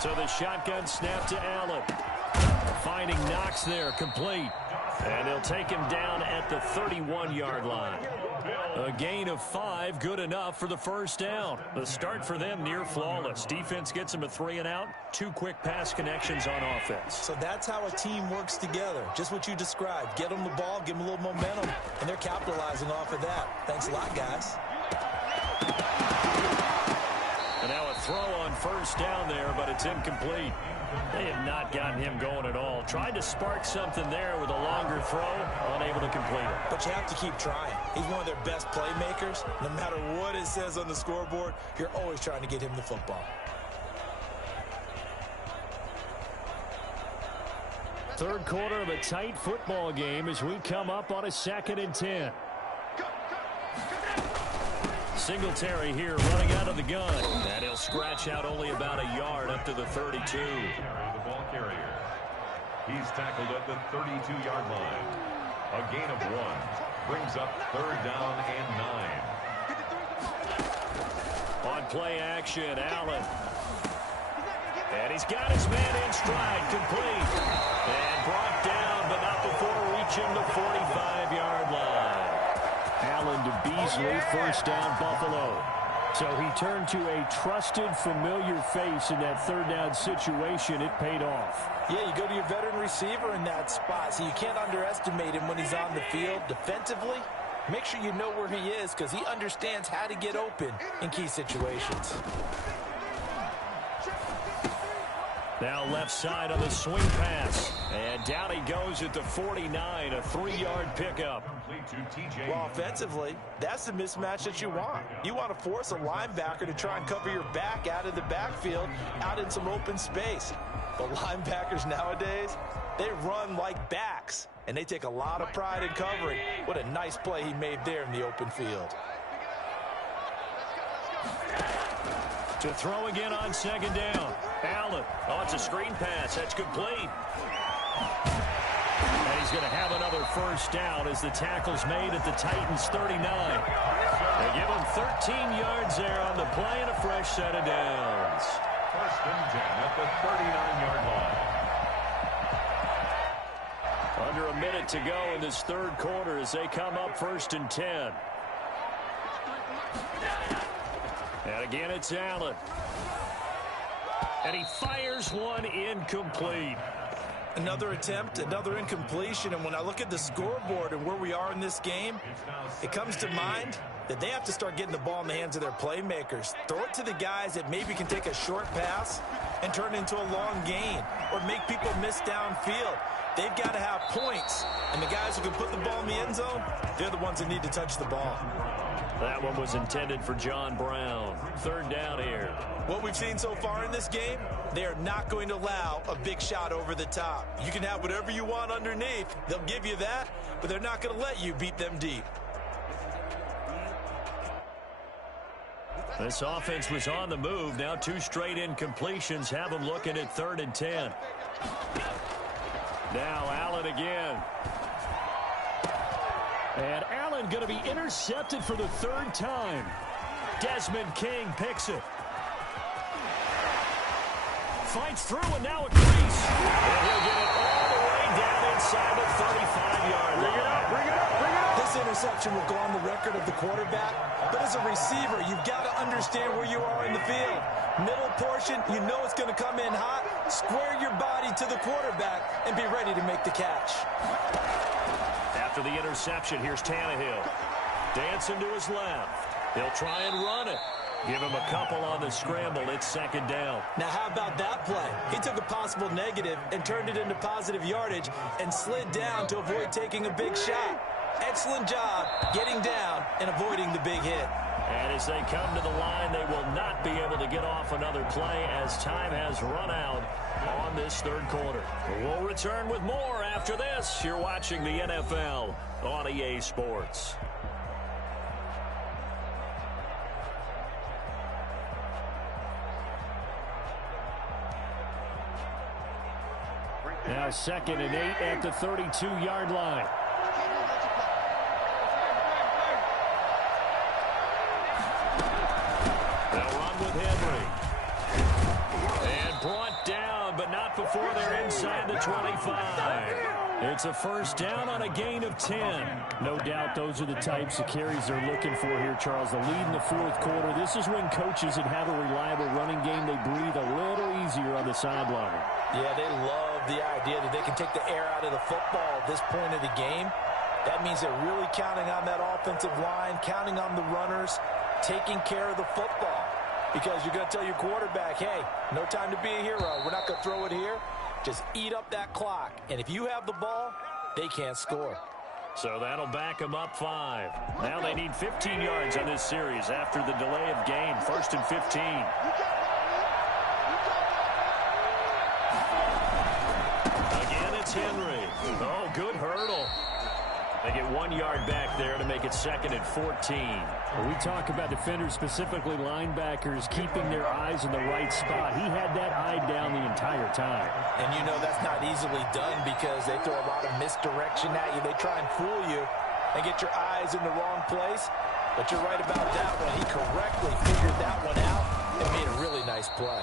So the shotgun snap to Allen. Finding Knox there, complete. And they'll take him down at the 31-yard line. A gain of 5, good enough for the 1st down. The start for them near flawless. Defense gets them a 3 and out. 2 quick pass connections on offense. So that's how a team works together. Just what you described. Get them the ball, give them a little momentum, and they're capitalizing off of that. Thanks a lot, guys. And now a throw on 1st down there, but it's incomplete. They have not gotten him going at all. Tried to spark something there with a longer throw, unable to complete it. But you have to keep trying. He's one of their best playmakers. No matter what it says on the scoreboard, you're always trying to get him the football. Third quarter of a tight football game as we come up on a 2nd and 10. Singletary here running out of the gun. And he'll scratch out only about a yard up to the 32. The ball carrier. He's tackled at the 32-yard line. A gain of 1. Brings up 3rd down and 9. On play action, Allen. And he's got his man in stride, complete. And brought down, but not before reaching the 45-yard line. Allen to Beasley, 1st down, Buffalo. So he turned to a trusted, familiar face in that 3rd down situation. It paid off. Yeah, you go to your veteran receiver in that spot, so you can't underestimate him when he's on the field. Defensively, make sure you know where he is because he understands how to get open in key situations. Now left side on the swing pass. And down he goes at the 49, a 3-yard pickup. Well, offensively, that's the mismatch that you want. You want to force a linebacker to try and cover your back out of the backfield, out in some open space. But linebackers nowadays, they run like backs, and they take a lot of pride in covering. What a nice play he made there in the open field. To throw again on second down. Allen. Oh, it's a screen pass. That's complete. And he's going to have another first down as the tackle's made at the Titans' 39. They give him 13 yards there on the play and a fresh set of downs. First and 10 at the 39-yard line. Under a minute to go in this third quarter as they come up first and 10. And again, it's Allen. And he fires one incomplete. Another attempt, another incompletion. And when I look at the scoreboard and where we are in this game, it comes to mind that they have to start getting the ball in the hands of their playmakers. Throw it to the guys that maybe can take a short pass and turn it into a long gain or make people miss downfield. They've got to have points. And the guys who can put the ball in the end zone, they're the ones that need to touch the ball. That one was intended for John Brown. Third down here. What we've seen so far in this game, they are not going to allow a big shot over the top. You can have whatever you want underneath. They'll give you that, but they're not going to let you beat them deep. This offense was on the move. Now 2 straight incompletions have them looking at 3rd and 10. Now Allen again. And Allen going to be intercepted for the 3rd time. Desmond King picks it. Fights through and now a crease. And he'll get it all the way down inside the 35-yard line. Bring it up, bring it up, bring it up. This interception will go on the record of the quarterback. But as a receiver, you've got to understand where you are in the field. Middle portion, you know it's going to come in hot. Square your body to the quarterback and be ready to make the catch. After the interception, here's Tannehill. Dancing to his left. He'll try and run it. Give him a couple on the scramble. It's 2nd down. Now, how about that play? He took a possible negative and turned it into positive yardage and slid down to avoid taking a big shot. Excellent job getting down and avoiding the big hit. And as they come to the line, they will not be able to get off another play as time has run out on this 3rd quarter. We'll return with more after this. You're watching the NFL on EA Sports. Now 2nd and 8 at the 32-yard line. They'll run with Henry. And brought down, but not before they're inside the 25. It's a first down on a gain of 10. No doubt those are the types of carries they're looking for here, Charles. The lead in the 4th quarter. This is when coaches that have a reliable running game, they breathe a little easier on the sideline. Yeah, they love the idea that they can take the air out of the football at this point of the game. That means they're really counting on that offensive line, counting on the runners, taking care of the football. Because you're going to tell your quarterback, hey, no time to be a hero. We're not going to throw it here. Just eat up that clock. And if you have the ball, they can't score. So that'll back them up 5. Now they need 15 yards on this series after the delay of game. 1st and 15. Again, it's Henry. Oh, good hurdle. They get 1 yard back there to make it 2nd and 14. When we talk about defenders, specifically linebackers, keeping their eyes in the right spot. He had that eye down the entire time. And you know that's not easily done because they throw a lot of misdirection at you. They try and fool you and get your eyes in the wrong place. But you're right about that one. He correctly figured that one out and made a really nice play.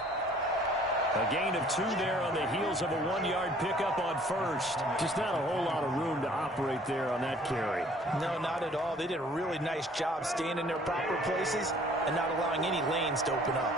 A gain of 2 there on the heels of a 1 yard pickup on first. Just not a whole lot of room to operate there on that carry. No, not at all. They did a really nice job staying in their proper places and not allowing any lanes to open up.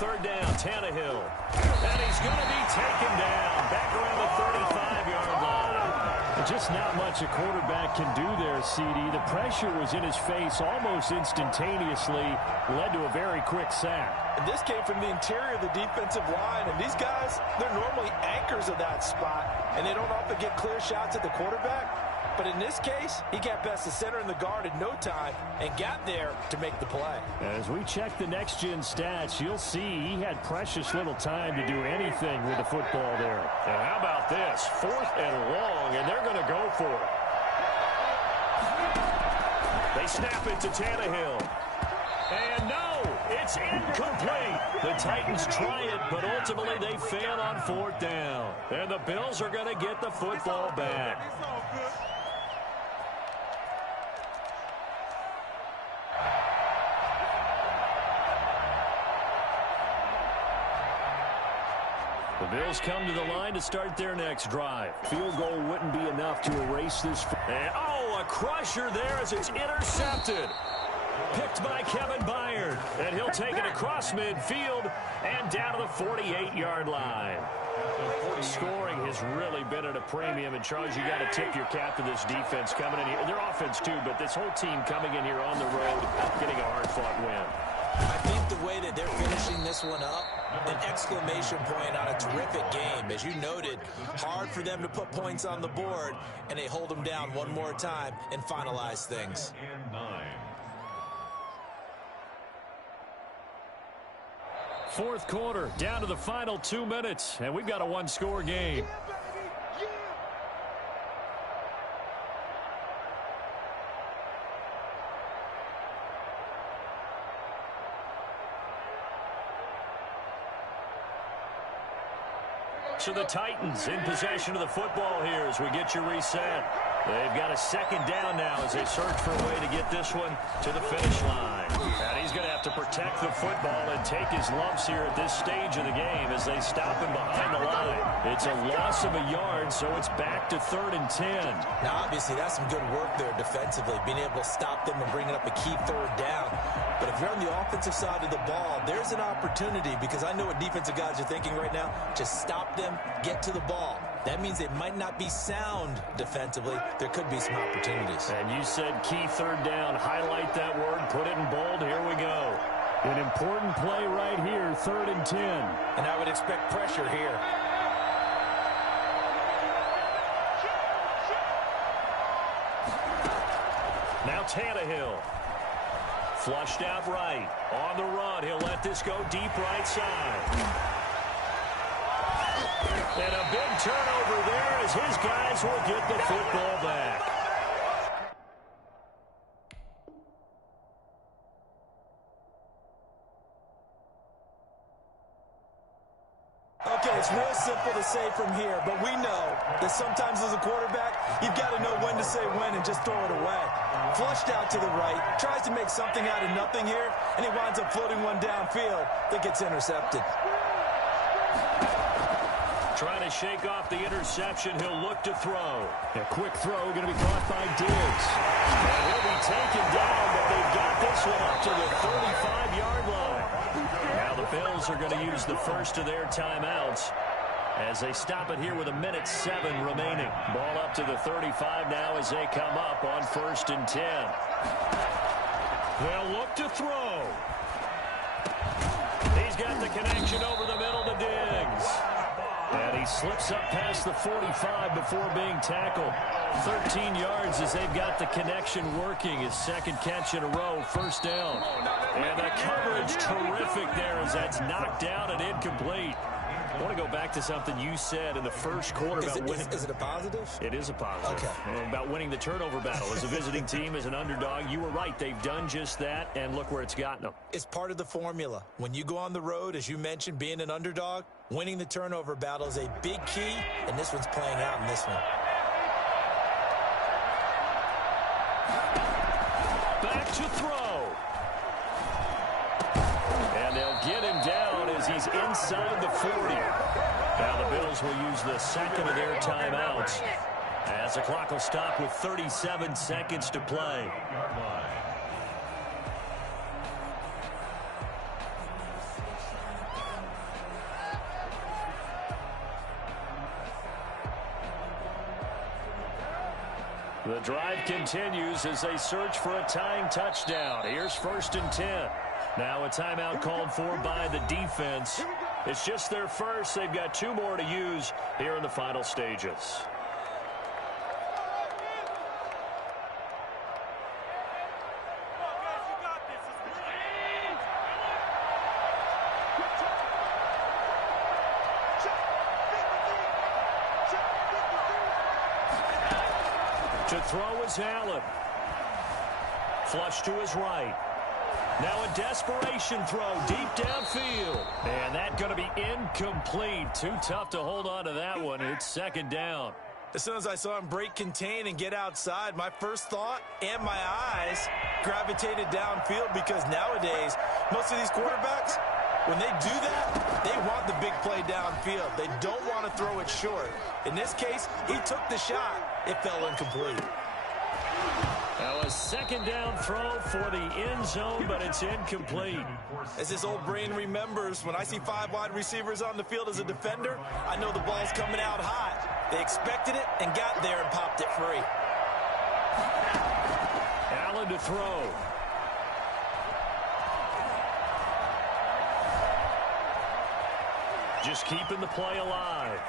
third down. Tannehill. And he's going to be taken down. Back around the 35-yard line. Just not much a quarterback can do there, CD. The pressure was in his face almost instantaneously. Led to a very quick sack. And this came from the interior of the defensive line. And these guys, they're normally anchors of that spot. And they don't often get clear shots at the quarterback. But in this case, he got past the center and the guard in no time and got there to make the play. As we check the next-gen stats, you'll see he had precious little time to do anything with the football there. And how about this? 4th and long, and they're going to go for it. They snap it to Tannehill. And no, it's incomplete. The Titans try it, but ultimately they fail on 4th down. And the Bills are going to get the football back. The Bills come to the line to start their next drive. Field goal wouldn't be enough to erase this. And, a crusher there as it's intercepted. Picked by Kevin Byard. And he'll take it across midfield and down to the 48-yard line. Scoring has really been at a premium. And, Charles, you got to tip your cap to this defense coming in here. Their offense, too, but this whole team coming in here on the road, getting a hard-fought win. I think the way that they're finishing this one up, an exclamation point on a terrific game. As you noted, hard for them to put points on the board, and they hold them down one more time and finalize things. Fourth quarter, down to the final 2 minutes, and we've got a one-score game. So the Titans in possession of the football here as we get you reset. They've got a second down now as they search for a way to get this one to the finish line. And he's going to have to protect the football and take his lumps here at this stage of the game as they stop him behind the line. It's a loss of a yard, so it's back to 3rd and 10. Now, obviously, that's some good work there defensively, being able to stop them and bringing up a key 3rd down. But if you're on the offensive side of the ball, there's an opportunity because I know what defensive guys are thinking right now. Just stop them, get to the ball. That means they might not be sound defensively. There could be some opportunities. And you said key 3rd down. Highlight that word. Put it in bold. Here we go. An important play right here, 3rd and 10. And I would expect pressure here. Now Tannehill. Flushed out right. On the run. He'll let this go deep right side. And a big turnover there as his guys will get the football back. Okay, it's real simple to say from here, but we know that sometimes as a quarterback, you've got to know when to say when and just throw it away. Flushed out to the right, tries to make something out of nothing here, and he winds up floating one downfield that gets intercepted. Trying to shake off the interception. He'll look to throw. A quick throw going to be caught by Diggs. And he'll be taken down, but they've got this one up to the 35-yard line. Now the Bills are going to use the first of their timeouts as they stop it here with 1:07 remaining. Ball up to the 35 now as they come up on 1st and 10. They'll look to throw. He's got the connection over the middle to Diggs. And he slips up past the 45 before being tackled. 13 yards as they've got the connection working. His second catch in a row, 1st down. And the coverage terrific there as that's knocked down and incomplete. I want to go back to something you said in the first quarter about winning. Is it a positive? It is a positive. Okay. About winning the turnover battle. As a visiting team, as an underdog, you were right. They've done just that, and look where it's gotten them. It's part of the formula. When you go on the road, as you mentioned, being an underdog, winning the turnover battle is a big key, and this one's playing out in this one. Back to throw. And they'll get him down as he's inside the 40. Now the Bills will use the second of their timeouts as the clock will stop with 37 seconds to play. The drive continues as they search for a tying touchdown. Here's 1st and 10. Now a timeout called for by the defense. It's just their first. They've got 2 more to use here in the final stages. To throw is Allen. Flush to his right. Now a desperation throw deep downfield. And that's going to be incomplete. Too tough to hold on to that one. It's 2nd down. As soon as I saw him break contain and get outside, my first thought and my eyes gravitated downfield, because nowadays, most of these quarterbacks, when they do that, they want the big play downfield. They don't want to throw it short. In this case, he took the shot. It fell incomplete. Now a 2nd down throw for the end zone, but it's incomplete. As his old brain remembers, when I see 5 wide receivers on the field as a defender, I know the ball's coming out hot. They expected it and got there and popped it free. Allen to throw. Just keeping the play alive.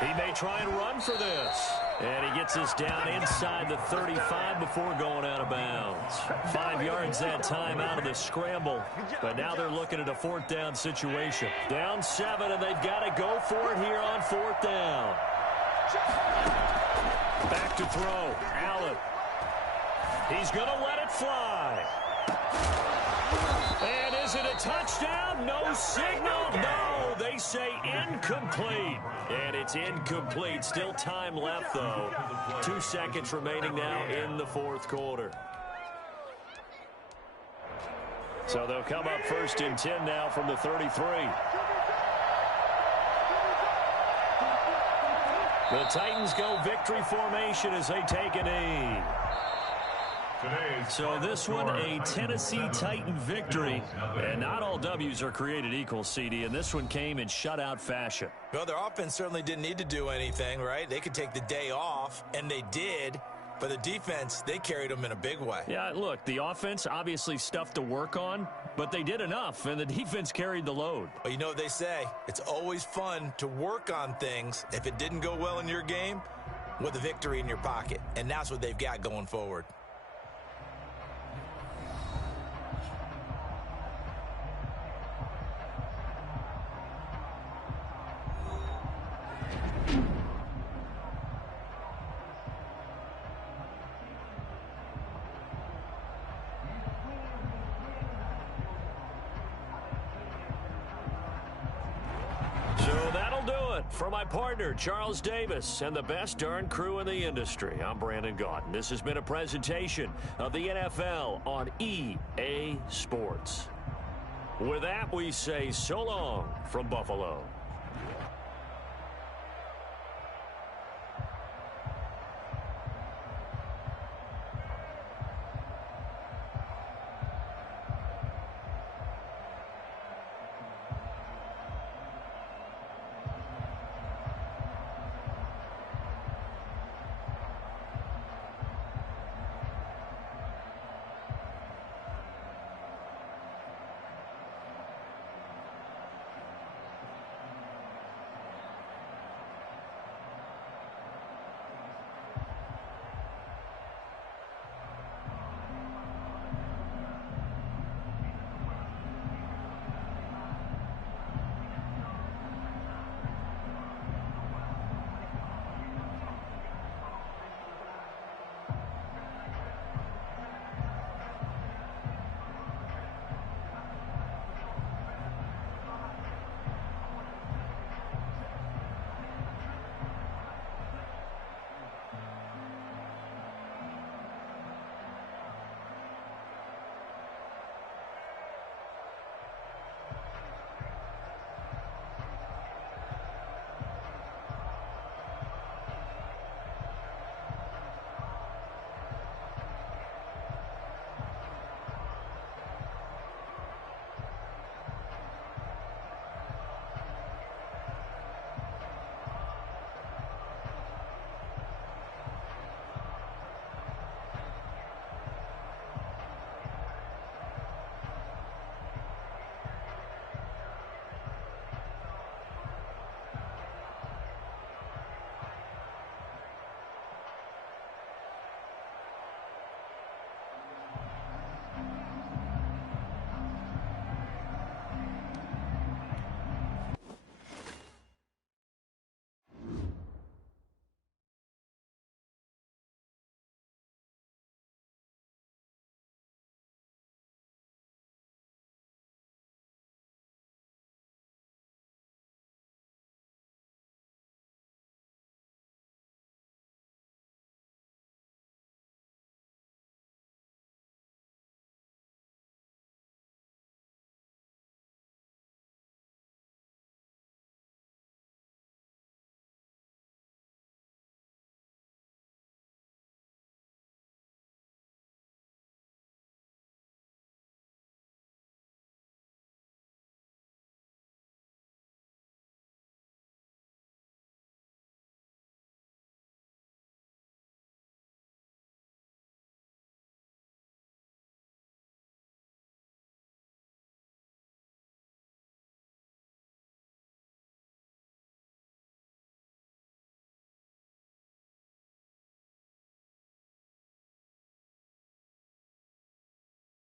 He may try and run for this. And he gets us down inside the 35 before going out of bounds. 5 yards that time out of the scramble. But now they're looking at a 4th down situation. Down 7, and they've got to go for it here on 4th down. Back to throw. Allen. He's going to let it fly. And is it a touchdown? No signal. No, they say incomplete. And it's incomplete. Still time left, though. 2 seconds remaining now in the 4th quarter. So they'll come up 1st and 10 now from the 33. The Titans go victory formation as they take a knee. So this one, a Tennessee Titan victory. And not all W's are created equal, CD, and this one came in shutout fashion. Well, their offense certainly didn't need to do anything, right? They could take the day off, and they did. But the defense, they carried them in a big way. Yeah, look, the offense, obviously stuff to work on, but they did enough, and the defense carried the load. But you know what they say, it's always fun to work on things if it didn't go well in your game with a victory in your pocket. And that's what they've got going forward. For my partner, Charles Davis, and the best darn crew in the industry, I'm Brandon Gaudin. This has been a presentation of the NFL on EA Sports. With that, we say so long from Buffalo.